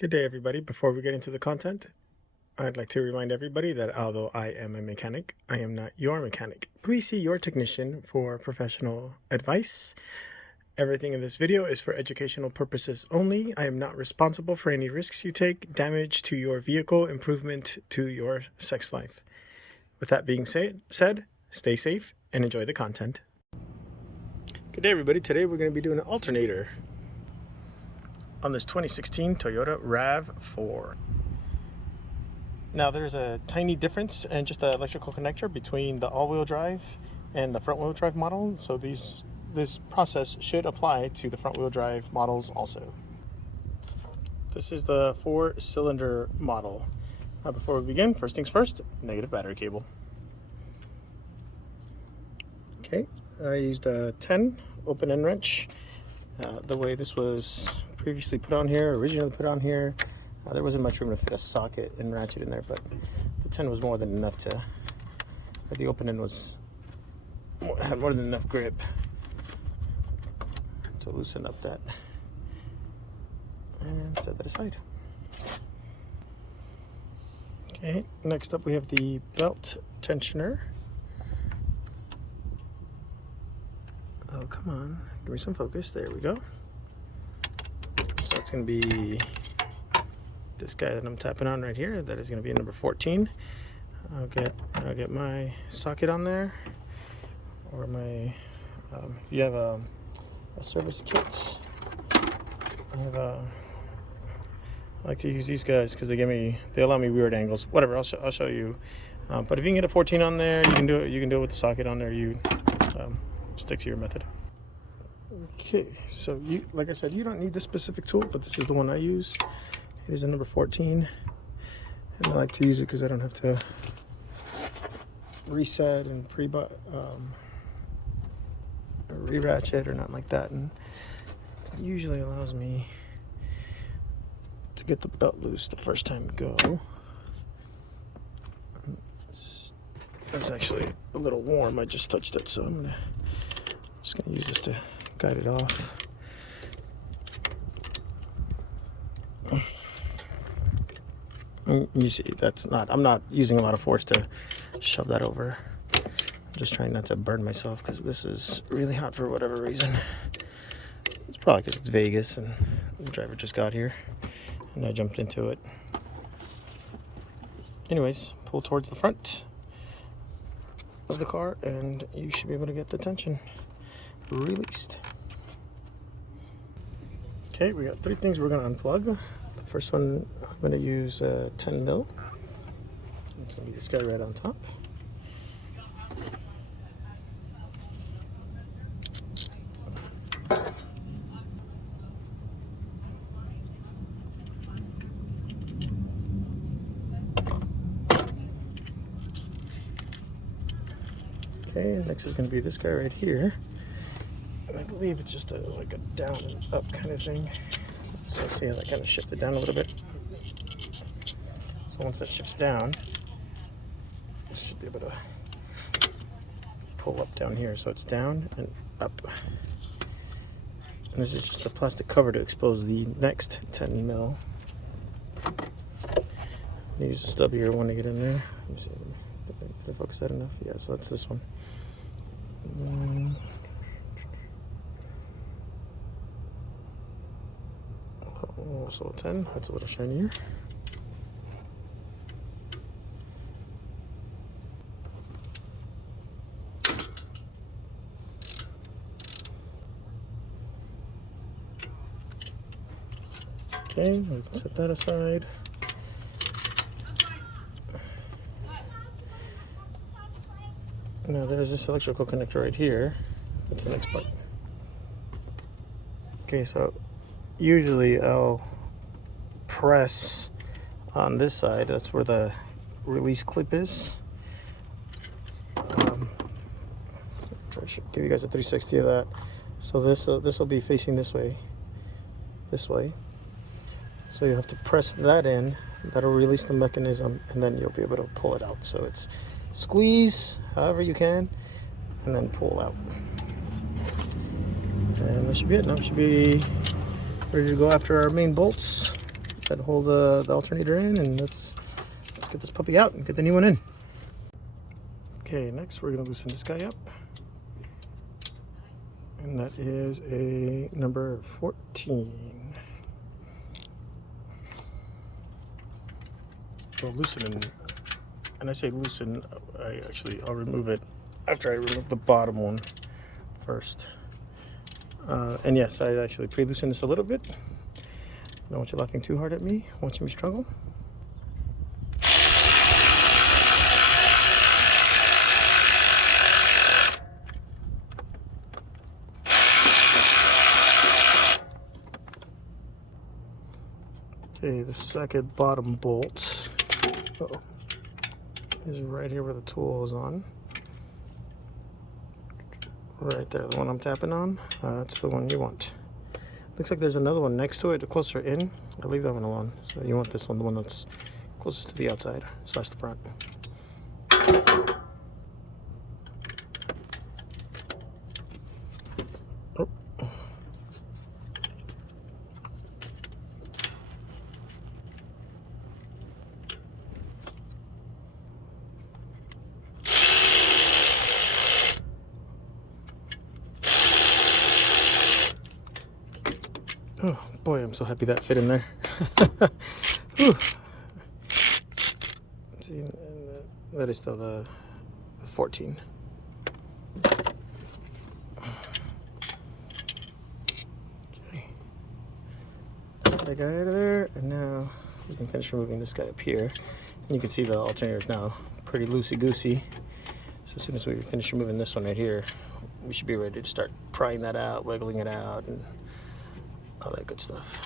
Good day, everybody. Before we get into the content, I'd like to remind everybody that although I am a mechanic, I am not your mechanic. Please see your technician for professional advice. Everything in this video is for educational purposes only. I am not responsible for any risks you take, damage to your vehicle, improvement to your sex life. With that being said, stay safe and enjoy the content. Good day, everybody. Today we're going to be doing an alternator on this 2016 Toyota Rav4. Now there's a tiny difference in just the electrical connector between the all-wheel drive and the front-wheel drive model, so this process should apply to the front-wheel drive models also. This is the 4-cylinder model. Now before we begin, first things first, negative battery cable. Okay, I used a 10 open-end wrench. The way this was previously put on here, originally put on here, there wasn't much room to fit a socket and ratchet in there, but the 10 was more than enough to, the open end had more than enough grip to loosen up that, and set that aside. Okay, next up we have the belt tensioner. Oh, come on, give me some focus. There we go. So it's going to be this guy that I'm tapping on right here. That is going to be number 14. I'll get my socket on there, or my you have a service kit. I like to use these guys because they allow me weird angles. Whatever, I'll show you. But if you can get a 14 on there, you can do it. You can do it with the socket on there. You stick to your method. Okay, so like I said, you don't need this specific tool, but this is the one I use. It is a number 14, and I like to use it because I don't have to reset and re-ratchet or nothing like that, and it usually allows me to get the belt loose the first time we go. It's actually a little warm. I just touched it, so I'm just gonna use this to guide it off. You see, I'm not using a lot of force to shove that over. I'm just trying not to burn myself because this is really hot for whatever reason. It's probably because it's Vegas and the driver just got here and I jumped into it. Anyways, pull towards the front of the car and you should be able to get the tension released. Okay, we got 3 things we're going to unplug. The first one, I'm going to use 10 mil. It's going to be this guy right on top. Okay, next is going to be this guy right here. I believe it's just like a down and up kind of thing. So see how that kind of shifted down a little bit. So once that shifts down, I should be able to pull up down here. So it's down and up. And this is just a plastic cover to expose the next 10 mil. Use a stubbier one to get in there. Let me see. Did I focus that enough? Yeah, so that's this one. Also 10, that's a little shinier. Okay, we can set that aside. Now there's this electrical connector right here. That's the next part. Okay, so usually I'll press on this side. That's where the release clip is. Try to give you guys a 360 of that. So this will be facing this way. So you have to press that in. That'll release the mechanism, and then you'll be able to pull it out. So it's squeeze however you can, and then pull out. And that should be it. Now we should be ready to go after our main bolts. try to hold the alternator in, and let's get this puppy out and get the new one in. Okay, next we're going to loosen this guy up. And that is a number 14. Well, loosen, and I say loosen, I'll remove it after I remove the bottom one first. And yes, I actually pre-loosened this a little bit. Don't want you laughing too hard at me, watching me struggle. Okay, the second bottom bolt is right here where the tool is on. Right there, the one I'm tapping on. That's the one you want. Looks like there's another one next to it, closer in. I'll leave that one alone. So you want this one, the one that's closest to the outside / the front. Oh. Oh boy, I'm so happy that fit in there. See, that is still the 14. Okay. Get that guy out of there, and now we can finish removing this guy up here. And you can see the alternator is now pretty loosey-goosey. So as soon as we finish removing this one right here, we should be ready to start prying that out, wiggling it out, and all that good stuff.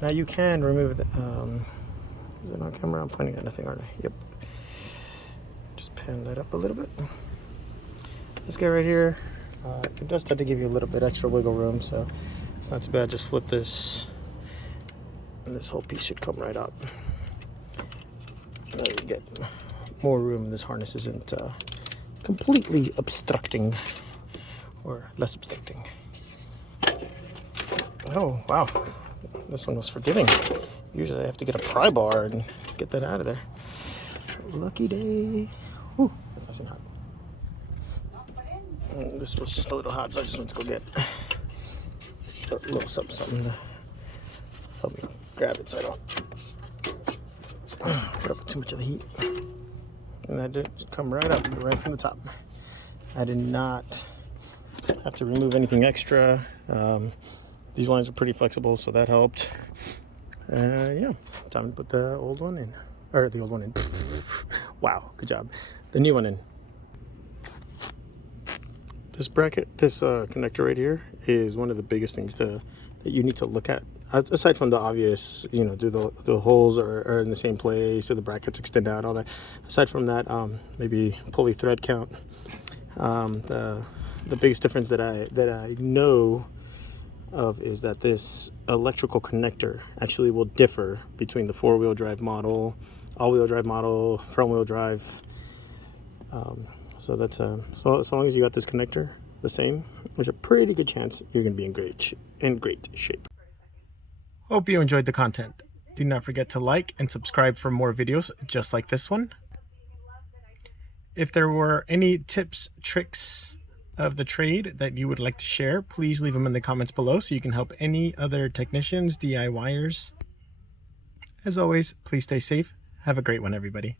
Now you can remove the, is it on camera? I'm pointing at nothing, aren't I? Yep. Just pan that up a little bit. This guy right here, it does tend to give you a little bit extra wiggle room, so it's not too bad. Just flip this, and this whole piece should come right up. Now you get more room, and this harness isn't completely obstructing, or less obstructing. Oh, wow. This one was forgiving. Usually I have to get a pry bar and get that out of there. Lucky day. Whew, that's nice and hot. And this was just a little hot, so I just went to go get a little something to help me grab it so I don't put up too much of the heat. And that did come right up, right from the top. I did not have to remove anything extra. These lines are pretty flexible, so that helped. Yeah, time to put the old one in. Or the old one in. Wow, good job. The new one in. This bracket, this connector right here is one of the biggest things that you need to look at. Aside from the obvious, you know, do the holes are in the same place, or the brackets extend out, all that. Aside from that, maybe pulley thread count. The biggest difference that I know of is that this electrical connector actually will differ between the 4-wheel drive model, all-wheel drive model, front-wheel drive. So that's so long as you got this connector the same, there's a pretty good chance you're going to be in great shape. Hope you enjoyed the content. Do not forget to like and subscribe for more videos just like this one. If there were any tips, tricks of the trade that you would like to share, please leave them in the comments below so you can help any other technicians, DIYers. As always, please stay safe. Have a great one, everybody.